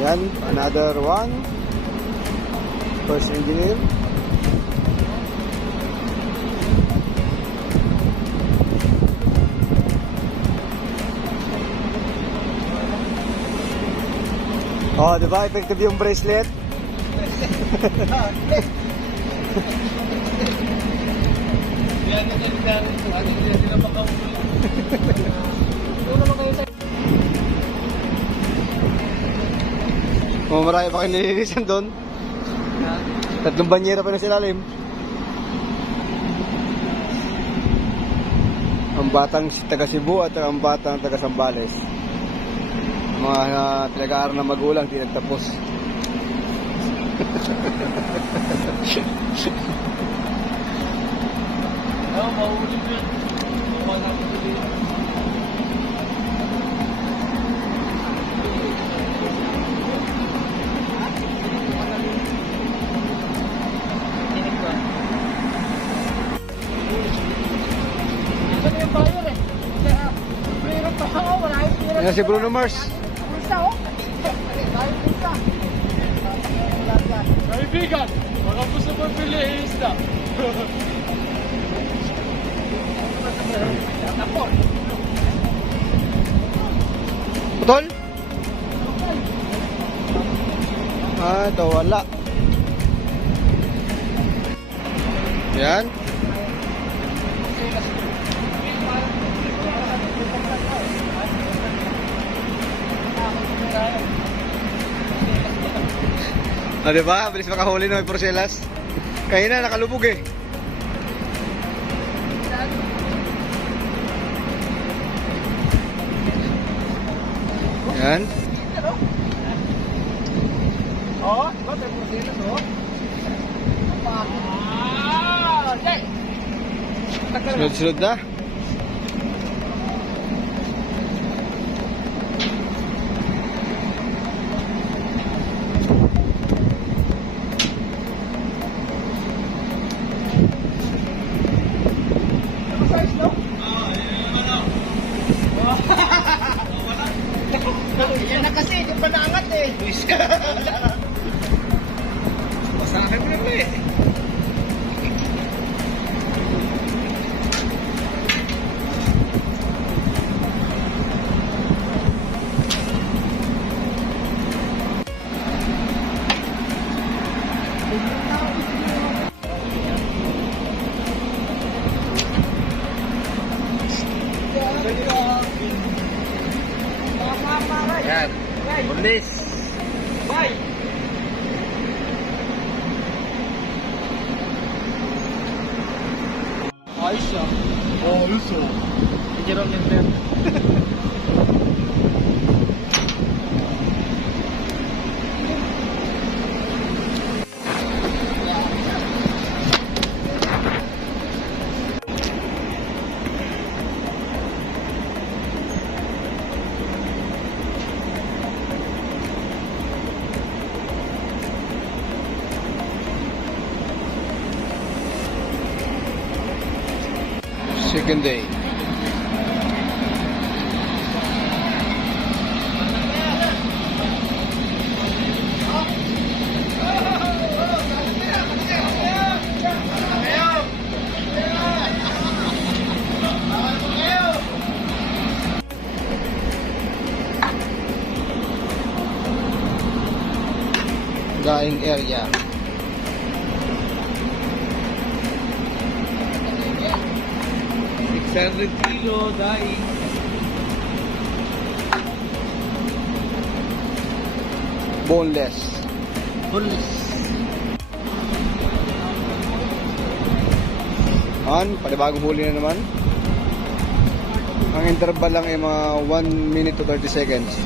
Yan, another one. First engineer. Oh, di ba? Effective yung bracelet. Oh, marami pa kayo nililisan doon. Tatlong banyera pa na silalim. Ang batang taga Cebu at ang batang taga Sambales. Mga pinag-aaral na magulang, di nagtapos. Yan si Bruno Mars. Kaibigan, baka gusto mo pili isda. Putol? Ah, ito wala. Yan. Ah, diba? Bilis makahuli na may porselas. Kaya na, nakalubog eh. Yan. Oh, diba tayo porselas, oh? Ah, okay. Sunod-sunod na. Yan na kasi, di pa naangat eh. Masahe mo na eh. Yan. Pulis. Bye! Ayos siya. Oh, ayos oh. Ikiram yung ter. Second day. daing area. kilo daing. Boneless. Panibagong huli na naman. Ang interval lang ay mga 1 minute to 30 seconds.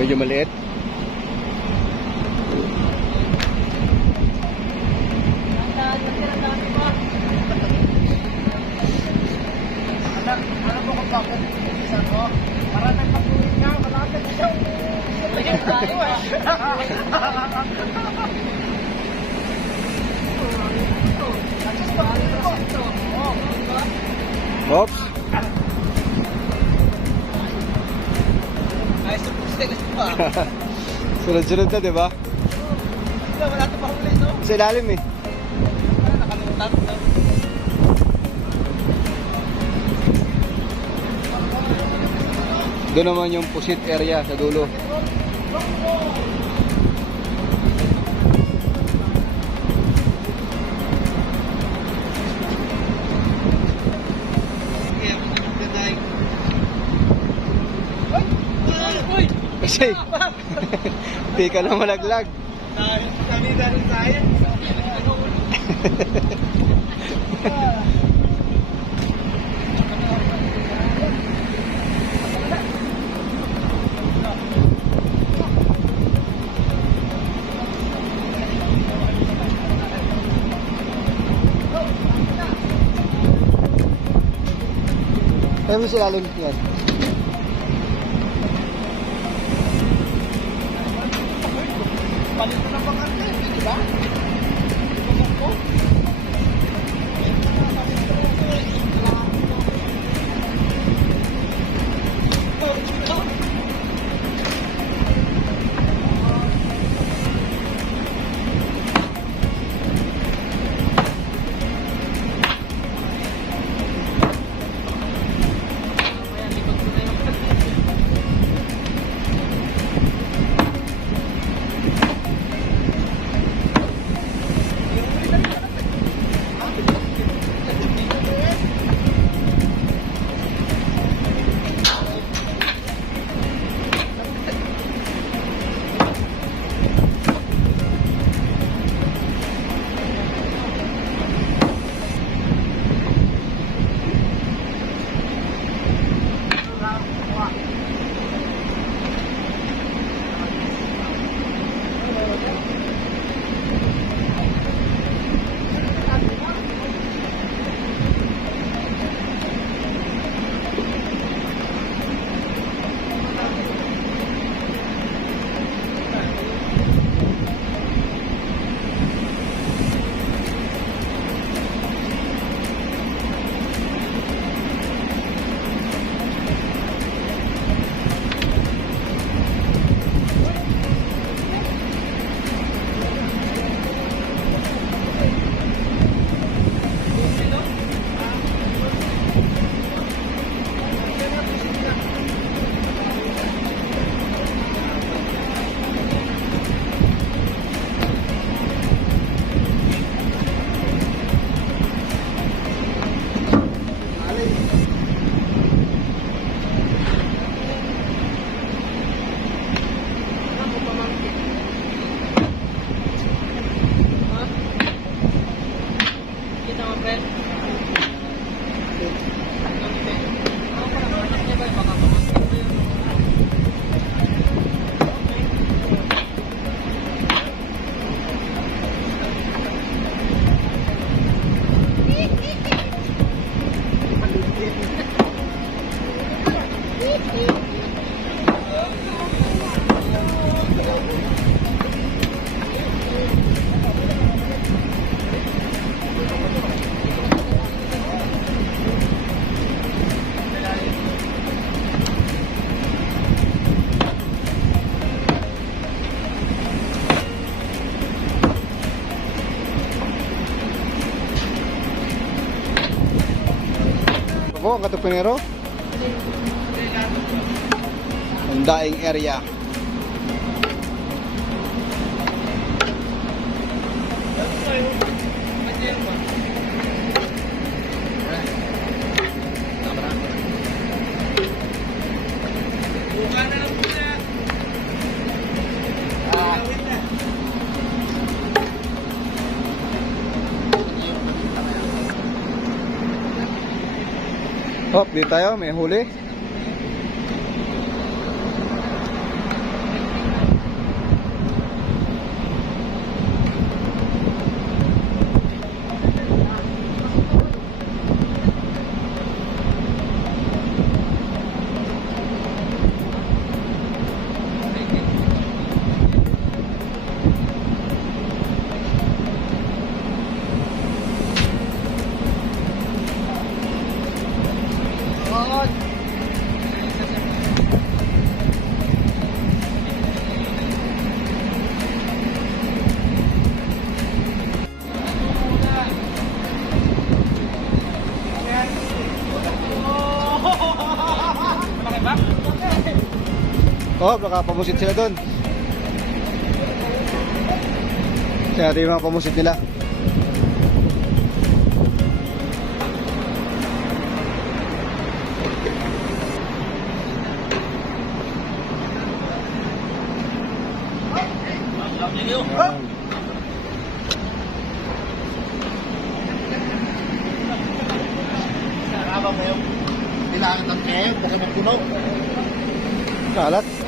Medyo maliit. Alam mo kung bakit isa ko? Maraming pagkuhin nga, malapit siya. Oops. Ayos na po sila pa. Sunod-sunod na, di ba? Wala ito pa huli, no? Sa ilalim eh. Nakalimutan na. Doon naman yung pusit area sa dulo. Kasi, di ka na malaglag. Dali tayo. Kaya mo sila lalim yan. Palit na ng mga di ba? Ako, ang katupinero. Ang daing area. Hop, dito tayo, may huli. Oh, baka pamusit sila doon. Kaya ito yung mga pamusit nila. Kailangan ng kayo, baka magpuno. Kalat.